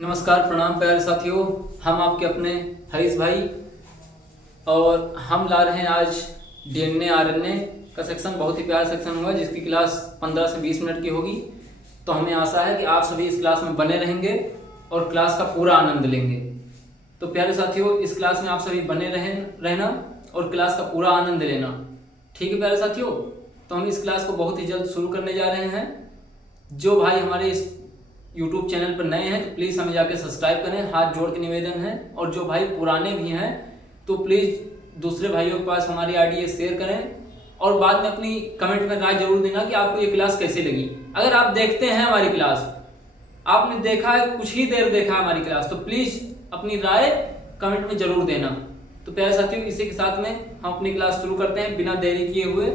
नमस्कार, प्रणाम प्यारे साथियों। हम आपके अपने हरीश भाई और हम ला रहे हैं आज डीएनए आरएनए का सेक्शन। बहुत ही प्यारा सेक्शन हुआ जिसकी क्लास 15 से 20 मिनट की होगी। तो हमें आशा है कि आप सभी इस क्लास में बने रहेंगे और क्लास का पूरा आनंद लेंगे। तो प्यारे साथियों, इस क्लास में आप सभी बने रहना और क्लास का पूरा आनंद लेना। ठीक है प्यारे साथियों, तो हम इस क्लास को बहुत ही जल्द शुरू करने जा रहे हैं। जो भाई हमारे इस YouTube चैनल पर नए हैं तो प्लीज़ हमें जाके सब्सक्राइब करें, हाथ जोड़ के निवेदन है। और जो भाई पुराने भी हैं तो प्लीज़ दूसरे भाइयों के पास हमारी आईडी शेयर करें और बाद में अपनी कमेंट में राय जरूर देना कि आपको ये क्लास कैसी लगी। अगर आप देखते हैं हमारी क्लास, आपने देखा है, कुछ ही देर देखा है हमारी क्लास, तो प्लीज़ अपनी राय कमेंट में जरूर देना। तो प्यारे साथियों, इसी के साथ में हम अपनी क्लास शुरू करते हैं बिना देरी किए हुए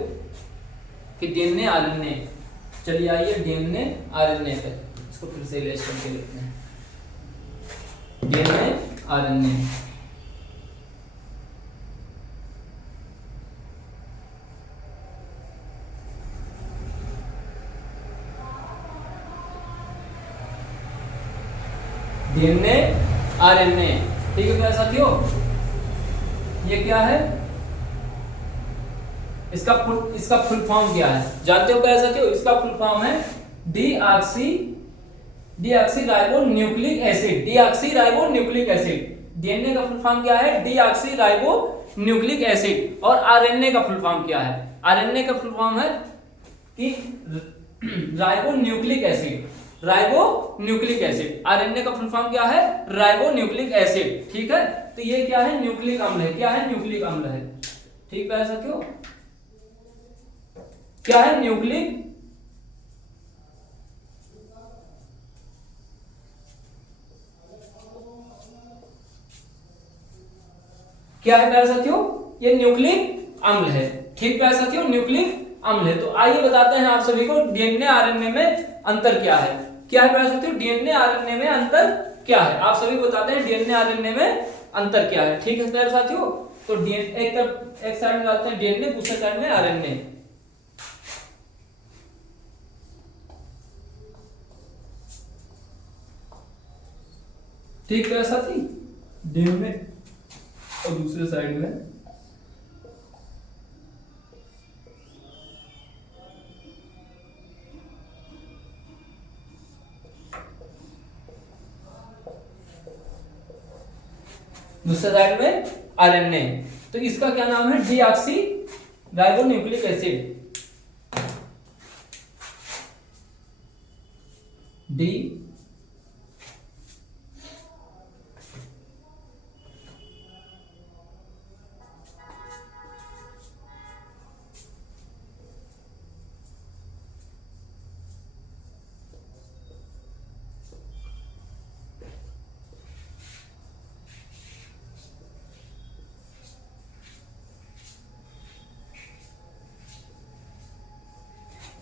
कि डीएनए आरएनए। चलिए आइए डीएनए आरएनए पे इसको फिर से इरेज करके लिखते हैं। DNA RNA DNA RNA. ठीक है प्यारे साथियों, ये क्या है? इसका फुल फॉर्म क्या है जानते हो प्यारे साथियों? इसका फुल फॉर्म है deoxyribonucleic acid. Deoxyribonucleic acid. DNA का फुल फॉर्म क्या है? Deoxyribonucleic acid. और आरएनए का फुल फॉर्म क्या है? आरएनए का फुल फॉर्म है कि ribonucleic acid. Ribonucleic acid. RNA का फुल फॉर्म क्या है? Ribonucleic acid. ठीक है, तो ये क्या है? न्यूक्लिक अम्ल है। क्या है? न्यूक्लिक अम्ल है। ठीक है साथियों, क्या है? न्यूक्लिक क्या है प्यारे साथियों? ये न्यूक्लिक अम्ल है। ठीक प्यारे साथियों, न्यूक्लिक अम्ल है। तो आइए बताते हैं आप सभी को डीएनए आरएनए में अंतर क्या है। क्या है प्यारे साथियों? डीएनए आरएनए में अंतर क्या है? आप सभी को बताते हैं डीएनए आरएनए में अंतर क्या है। ठीक है प्यारे साथियों, तो डीएनए एक साइड में लाते हैं डीएनए, दूसरे साइड में आरएनए। ठीक प्यारे साथी, डीएनए और दूसरे साइड में आरएनए। तो इसका क्या नाम है? Deoxy ribonucleic acid. डी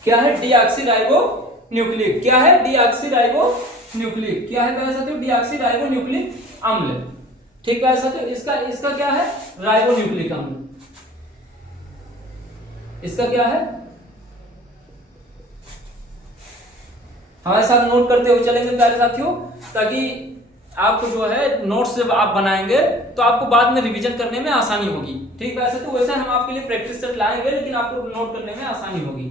क्या है? डीऑक्सीराइबोन्यूक्लिक। क्या है? डीऑक्सीराइबोन्यूक्लिक। क्या है प्यारे साथियों? डीऑक्सीराइबोन्यूक्लिक अम्ल। ठीक प्यारे साथियों, इसका क्या है? राइबोन्यूक्लिक अम्ल। इसका क्या है? हमारे साथ नोट करते हुए चलेंगे प्यारे साथियों, ताकि आपको जो है नोट्स जब आप बनाएंगे तो आपको बाद में रिवीजन करने में आसानी होगी। ठीक प्यारे साथियों, वैसे हम आपके लिए प्रैक्टिस सेट लाएंगे लेकिन आपको नोट करने में आसानी होगी।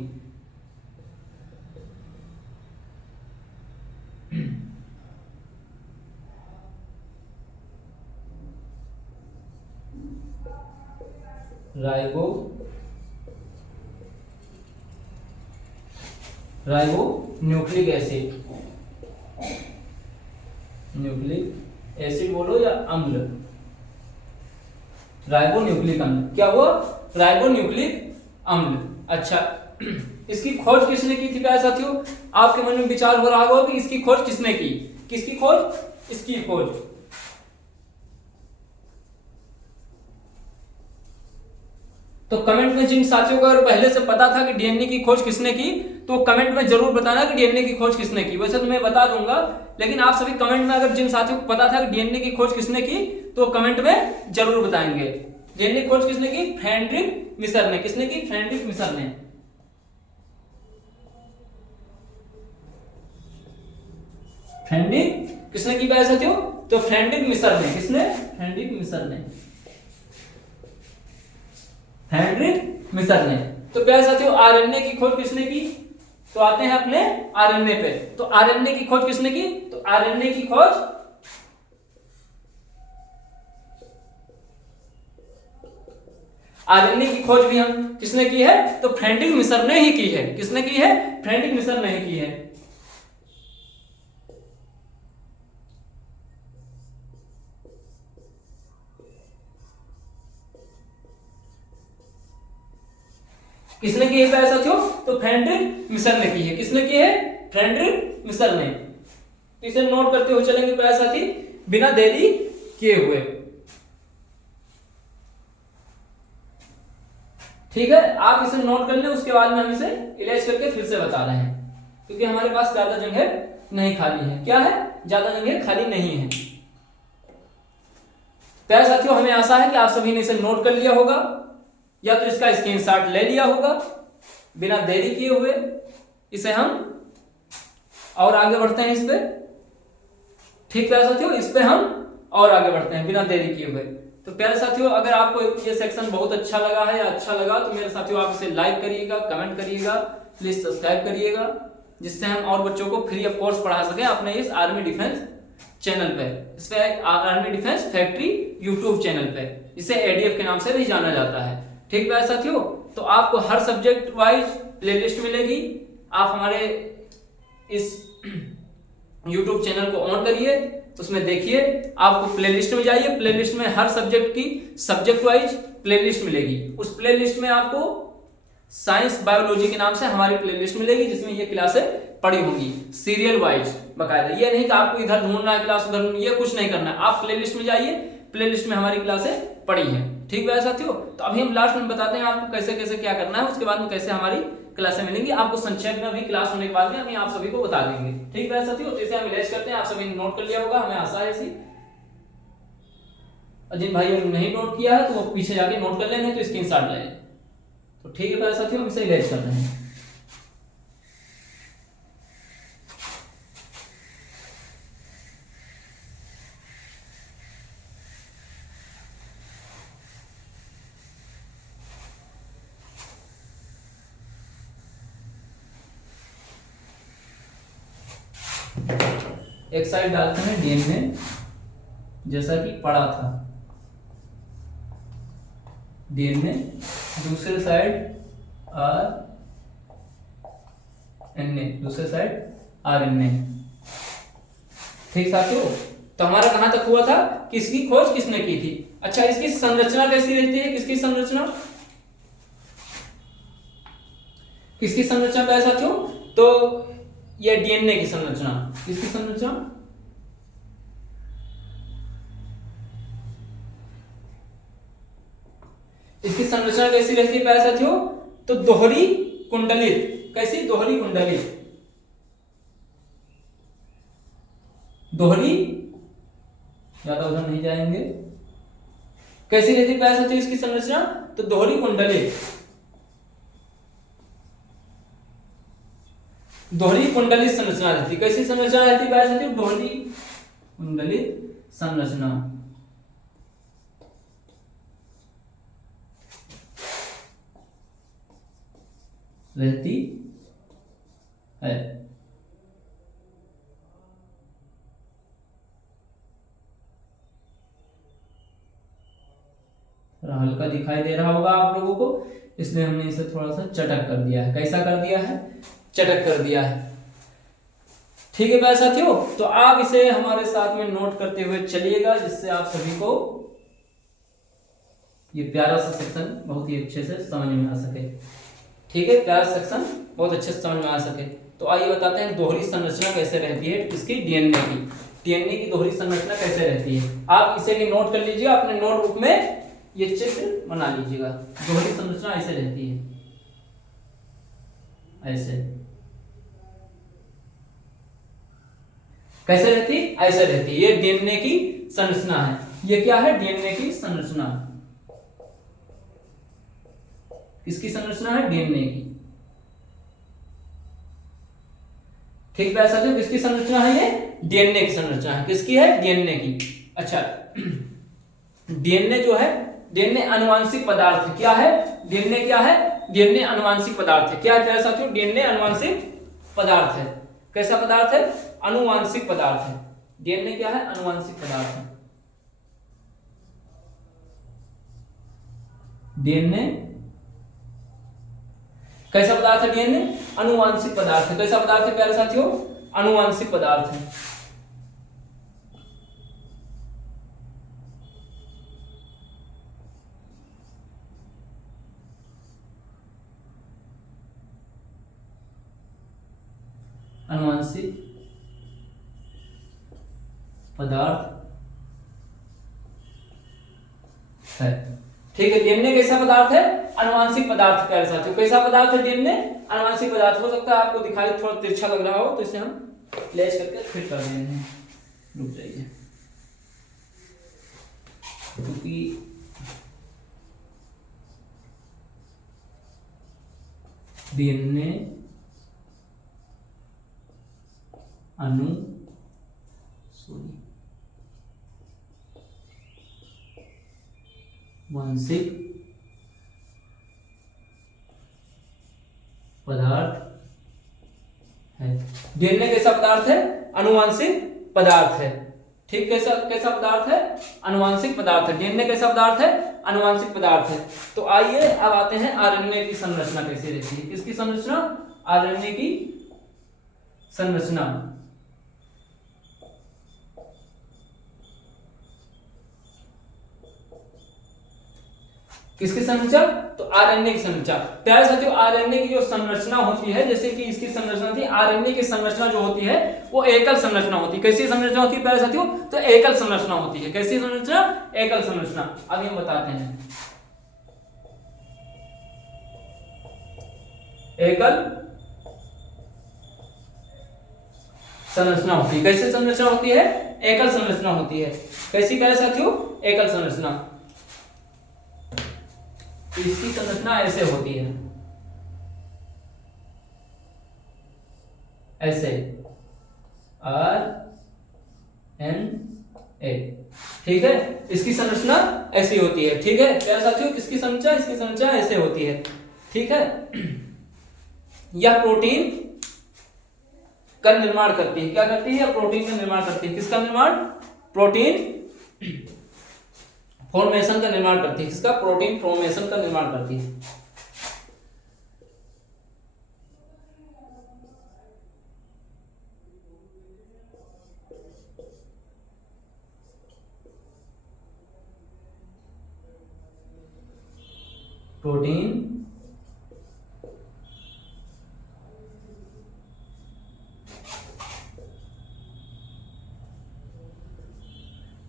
Ribonucleic acid. न्यूक्लिक एसिड बोलो या अम्ल। राइबोन्यूक्लिक अम्ल। क्या हुआ? राइबोन्यूक्लिक अम्ल। अच्छा, इसकी खोज किसने की थी प्यारे साथियों? आपके मन में विचार हो रहा होगा कि इसकी खोज किसने की? किसकी खोज? इसकी खोज। तो कमेंट में जिन साथियों को अगर पहले से पता था कि डीएनए की खोज किसने की तो कमेंट में जरूर बताना कि डीएनए की खोज किसने की। वैसे तो मैं बता दूंगा, लेकिन आप सभी कमेंट में अगर जिन साथियों को पता था कि डीएनए की खोज किसने की तो कमेंट में जरूर बताएंगे। डीएनए की खोज किसने की? फ्रेडरिक मिसर ने। किसने की? फ्रेडरिक मिसर ने। फ्रेडरिक किसने की प्यारे साथियों? तो फ्रेडरिक मिसर ने। किसने? फ्रेडरिक मिसर ने। फ्रेडरिक मिसर ने। तो प्यारे साथियों आरएनए की खोज किसने की? तो आते हैं अपने आरएनए पे। तो आरएनए की खोज किसने की? तो आरएनए की खोज आरएनए की खोज भी हम किसने की है? तो फ्रेडरिक मिसर ने ही की है। किसने की है? फ्रेडरिक मिसर ने ही की है। किसने की है प्यारे साथियों? तो फ्रेडरिक मिसर ने की है। किसने की है? फ्रेडरिक मिसर ने। तो इसे नोट करते हुए चलेंगे प्यारे साथी, बिना देरी किए हुए। ठीक है, आप इसे नोट कर लें, उसके बाद में हम इसे इरेज करके फिर से बता रहे हैं, क्योंकि हमारे पास ज्यादा जगह नहीं खाली है। क्या है? ज्यादा जगह खाली नहीं है। प्यारे साथियों हमें आशा है कि आप सभी ने इसे नोट कर लिया होगा, या तो इसका स्क्रीनशॉट ले लिया होगा। बिना देरी किए हुए इसे हम और आगे बढ़ते हैं इस पे। ठीक प्यारे साथियों, इस पे हम और आगे बढ़ते हैं बिना देरी किए हुए। तो प्यारे साथियों अगर आपको ये सेक्शन बहुत अच्छा लगा है या अच्छा लगा तो मेरे साथियों आप इसे लाइक करिएगा, कमेंट करिएगा, प्लीज सब्सक्राइब करिएगा, जिससे हम और बच्चों को फ्री ऑफ कॉस्ट पढ़ा सकें अपने इस आर्मी डिफेंस चैनल पे। इस पे army defence factory YouTube channel पे, इसे एडीएफ के नाम से भी जाना जाता है। ठीक प्यारे साथियों, तो आपको हर सब्जेक्ट वाइज प्लेलिस्ट मिलेगी। आप हमारे इस YouTube चैनल को ऑन करिए, उसमें देखिए, आपको प्लेलिस्ट में जाइए, प्लेलिस्ट में हर सब्जेक्ट की सब्जेक्ट वाइज प्लेलिस्ट मिलेगी। उस प्लेलिस्ट में आपको साइंस बायोलॉजी के नाम से हमारी प्लेलिस्ट मिलेगी, जिसमें ये क्लासें पड़ी होंगी सीरियल वाइज बकायदा। ये नहीं कि आपको इधर ढूंढना है क्लास, उधर ये कुछ नहीं करना है। आप प्लेलिस्ट में जाइए, प्लेलिस्ट में हमारी क्लासें पड़ी हैं। ठीक है साथियों, तो अभी हम लास्ट में बताते हैं आपको कैसे कैसे क्या करना है, उसके बाद में कैसे हमारी क्लासें मिलेंगी। आपको संक्षेप में अभी क्लास होने के बाद में हम आप सभी को बता देंगे। ठीक है साथियों, तो इसे हम इलेज करते हैं। आप सभी ने नोट कर लिया होगा, हमें आशा है इसी। जिन भाइयों ने नहीं नोट किया है तो वो पीछे जाके नोट कर लेंगे, तो स्क्रीनशॉट ले। तो ठीक है प्यारे साथियों, हम इसे इलेज कर रहे हैं। एक साइड डालते हैं डीएनए जैसा कि पढ़ा था, डीएनए, दूसरे साइड आरएनए, दूसरे साइड आरएनए। ठीक साथियों, तो हमारा कहां तक हुआ था कि इसकी खोज किसने की थी। अच्छा, इसकी संरचना कैसी रहती है? किसकी संरचना? किसकी संरचना क्या है साथियों? तो ये डीएनए की संरचना। किसकी संरचना? इसकी संरचना कैसी रहती है प्यारे साथियों? तो दोहरी कुंडलित। कैसी? दोहरी कुंडलित। दोहरी, ज्यादा उधर नहीं जाएंगे। कैसी रहती है प्यारे साथियों इसकी संरचना? तो दोहरी कुंडलित। दोहरी कुंडलित संरचना रहती है। कैसी संरचना रहती है प्यारे साथियों? दोहरी कुंडलित संरचना रहती है। हल्का दिखाई दे रहा होगा आप लोगों को, इसलिए हमने इसे थोड़ा सा चटक कर दिया है। कैसा कर दिया है? चटक कर दिया है। ठीक है प्यारे साथियों, तो आप इसे हमारे साथ में नोट करते हुए चलिएगा, जिससे आप सभी को ये प्यारा सा सेक्शन बहुत ही अच्छे से समझ में आ सके। ठीक है, प्यारा सेक्शन बहुत अच्छे से समझ में आ सके। तो आइए बताते हैं दोहरी संरचना कैसे रहती है इसकी, डीएनए की। डीएनए की दोहरी संरचना कैसे रहती है, आप इसे भी नोट कर लीजिए, अपने नोटबुक में ये चित्र बना लीजिएगा। दोहरी संरचना ऐसे रहती है, ऐसे। कैसे रहती? ऐसे रहती है। ये डीएनए की संरचना है। ये क्या है? डीएनए की संरचना। किसकी संरचना है? डीएनए की। ठीक है साथियों, किसकी संरचना है ये? डीएनए की संरचना है। किसकी है? डीएनए की। अच्छा, डीएनए जो है, डीएनए आनुवंशिक पदार्थ है। क्या है? डीएनए क्या है? डीएनए आनुवंशिक पदार्थ है। क्या है साथियों? डीएनए आनुवंशिक पदार्थ है। कैसा पदार्थ है? आनुवंशिक पदार्थ है। डीएनए क्या है? आनुवंशिक पदार्थ है। डीएनए कैसा पदार्थ है? डीएनए आनुवंशिक पदार्थ है। कैसा पदार्थ है प्यारे साथियों? आनुवंशिक पदार्थ है। आनुवंशिक पदार्थ है। ठीक है, डीएनए कैसा पदार्थ है? आनुवंशिक पदार्थ। प्यारे साथियों, कैसा पदार्थ है डीएनए? आनुवंशिक पदार्थ। हो सकता है आपको दिखाई थोड़ा तिरछा लग रहा हो, तो इसे हम लेस करके फिट कर देंगे। रुक जाइए, क्योंकि डीएनए आनुवंशिक पदार्थ है। डीएनए कैसा पदार्थ है? आनुवंशिक पदार्थ है। ठीक, कैसा कैसा पदार्थ है? आनुवंशिक पदार्थ है। डीएनए कैसा पदार्थ है? आनुवंशिक पदार्थ है। तो आइए अब आते हैं आरएनए की संरचना कैसी रहती है। किसकी संरचना? आरएनए की संरचना। किसकी संरचना? तो आरएनए की संरचना। प्यारे साथियों, आरएनए की जो संरचना होती है, जैसे कि इसकी संरचना थी, आरएनए की संरचना जो होती है वो एकल संरचना होती है। कैसी संरचना होती है प्यारे साथियों? तो एकल संरचना होती है। कैसी संरचना? एकल संरचना। अभी हम बताते हैं। एकल संरचना होती है। कैसी संरचना होती है? एकल संरचना होती है। कैसी प्यारे साथियों? एकल संरचना। इसकी संरचना ऐसे होती है, ऐसे आर एन ए। ठीक है, इसकी संरचना ऐसी होती है। ठीक है प्यारे साथियों, किसकी संरचना? इसकी संरचना ऐसे होती है। ठीक है, यह प्रोटीन का निर्माण करती है। क्या करती है? प्रोटीन का निर्माण करती है। किसका निर्माण? प्रोटीन फॉर्मेशन का निर्माण करती है। किसका? प्रोटीन फॉर्मेशन का निर्माण करती है। प्रोटीन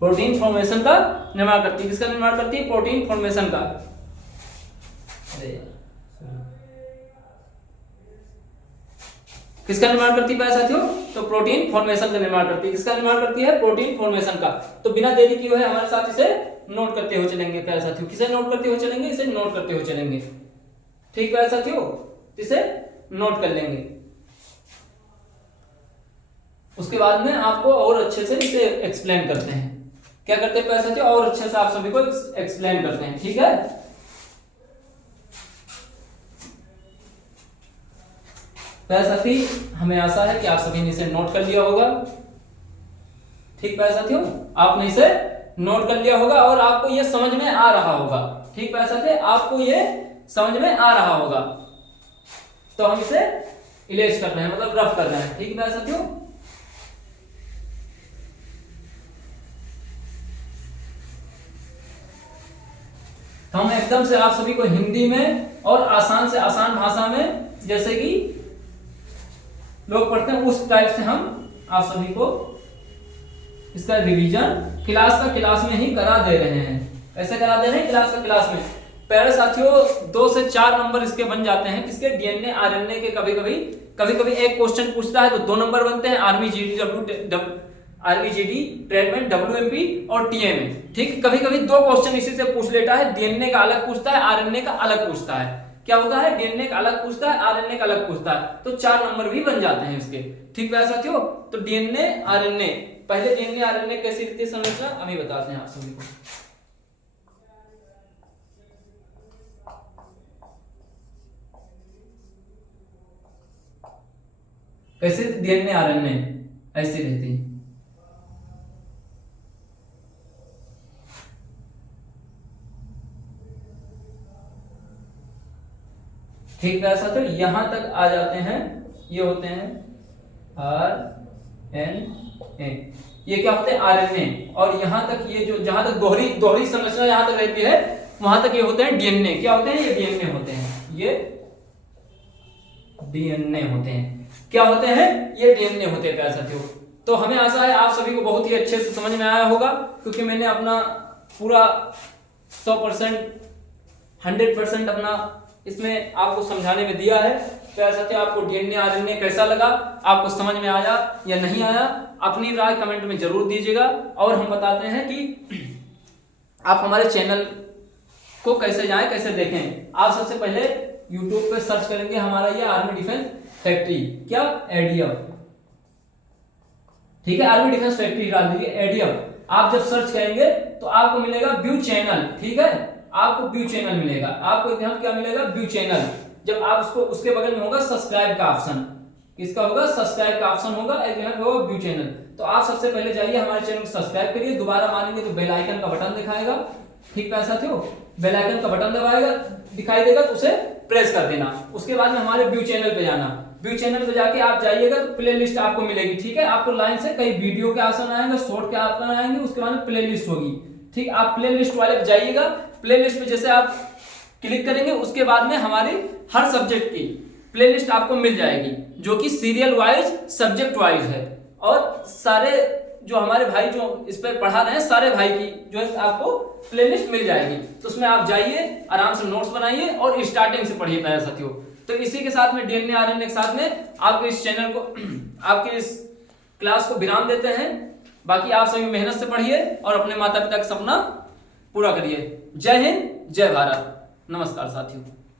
प्रोटीन फॉर्मेशन का निर्माण करती है। किसका निर्माण करती है? प्रोटीन फॉर्मेशन का। किसका निर्माण करती है साथियों? तो प्रोटीन फॉर्मेशन का निर्माण करती है। किसका निर्माण करती है? प्रोटीन फॉर्मेशन का। तो बिना देरी किए हुए हमारे साथ इसे नोट करते हुए चलेंगे प्यारे साथियों। किसे नोट करते हुए चलेंगे? इसे नोट करते हुए चलेंगे। ठीक प्यारे साथियों, इसे नोट कर लेंगे। उसके बाद में आपको और अच्छे से इसे एक्सप्लेन करते हैं। क्या करते हैं प्यारे साथियों? और अच्छे से आप सभी को एक्सप्लेन करते हैं। ठीक है, प्यारे साथी, हमें आशा है कि आप सभी ने इसे नोट कर लिया होगा। ठीक प्यारे साथियों, आपने इसे नोट कर लिया होगा और आपको यह समझ में आ रहा होगा। ठीक प्यारे साथी, आपको यह समझ में आ रहा होगा। तो हम इसे इरेज कर रहे हैं, मतलब रफ कर रहे हैं। ठीक प्यारे साथियों, तो हम एकदम से आप सभी को हिंदी में और आसान से आसान भाषा में, जैसे कि लोग पढ़ते हैं उस टाइप से हम आप सभी को इसका रिवीजन क्लास में ही करा दे रहे हैं। ऐसे करा दे रहे हैं क्लास में। प्यारे साथियों, 2 से 4 नंबर इसके बन जाते हैं। किसके? डीएनए आरएनए के। कभी कभी एक क्वेश्चन पूछता है तो 2 नंबर बनते हैं। आर्मी जीडी ट्रेडमैन डब्ल्यूएमपी और टीएमए। ठीक, कभी कभी 2 क्वेश्चन इसी से पूछ लेता है। डीएनए का अलग पूछता है, आरएनए का अलग पूछता है। क्या होता है, डीएनए का अलग पूछता है, आरएनए का अलग पूछता है, तो 4 नंबर भी बन जाते हैं इसके। ठीक है साथियों, तो डीएनए आरएनए, पहले डीएनए आरएनए कैसी दिखती है संरचना अभी बताते हैं आप सभी को। कैसे डीएनए आरएनए ऐसी रहती है। ठीक है साथियों, यहां तक आ जाते हैं, ये होते हैं आरएनए, ये क्या होते हैं आरएनए, और यहां तक ये जो जहां तक दोहरी संरचना यहां तक रहती है वहां तक ये होते हैं डीएनए। क्या होते हैं, ये डीएनए होते हैं, ये डीएनए होते हैं। क्या होते हैं, ये डीएनए होते हैं प्यारे साथियों। तो हमें आशा है आप सभी को बहुत ही अच्छे से समझ में आया होगा, क्योंकि मैंने अपना पूरा 100% 100% अपना इसमें आपको समझाने में दिया है। प्यारे साथियों, आपको डीएनए आरएनए कैसा लगा, आपको समझ में आया या नहीं आया, अपनी राय कमेंट में जरूर दीजिएगा। और हम बताते हैं कि आप हमारे चैनल को कैसे जाएं, कैसे देखें। आप सबसे पहले YouTube पे सर्च करेंगे हमारा ये आर्मी डिफेंस फैक्ट्री, क्या एडीएफ, ठीक है, आर्मी डिफेंस फैक्ट्री डाल दीजिए एडीएफ। आप जब सर्च करेंगे तो आपको मिलेगा व्यू चैनल, ठीक है, आपको व्यू चैनल मिलेगा, आपको यहाँ क्या मिलेगा, व्यू चैनल। जब आप उसको, उसके बगल में होगा सब्सक्राइब का ऑप्शन, किसका होगा, सब्सक्राइब का ऑप्शन होगा, एक यहाँ पे होगा व्यू चैनल। तो आप सबसे पहले जाइए हमारे चैनल को सब्सक्राइब करिए, दोबारा मानेंगे तो बेल आइकन का बटन दिखाएगा, ठीक है साथियों, बेल आइकन का बटन दबाएगा, दिखाई देगा तो उसे प्रेस कर देना। उसके बाद में हमारे व्यू चैनल पे जाना, व्यू चैनल पे जाके आप जाइएगा तो प्ले लिस्ट आपको मिलेगी, ठीक है, आपको लाइन से कई वीडियो के ऑप्शन आएंगे, शॉर्ट के ऑप्शन आएंगे, उसके बाद में प्ले लिस्ट होगी, ठीक, आप प्ले लिस्ट वाले पे जाइएगा। प्ले लिस्ट पे जैसे आप क्लिक करेंगे उसके बाद में हमारी हर सब्जेक्ट की प्ले लिस्ट आपको मिल जाएगी, जो कि सीरियल वाइज सब्जेक्ट वाइज है, और सारे जो हमारे भाई जो इस पर पढ़ा रहे हैं सारे भाई की जो है आपको प्लेलिस्ट मिल जाएगी। तो उसमें आप जाइए, आराम से नोट्स बनाइए और स्टार्टिंग से पढ़िए प्यारे साथियों। तो इसी के साथ में डीएनए आरएनए के साथ में आपके इस चैनल को, आपके इस क्लास को विराम देते हैं। बाकी आप सभी मेहनत से पढ़िए और अपने माता पिता का सपना पूरा करिए। जय हिंद, जय भारत, नमस्कार साथियों।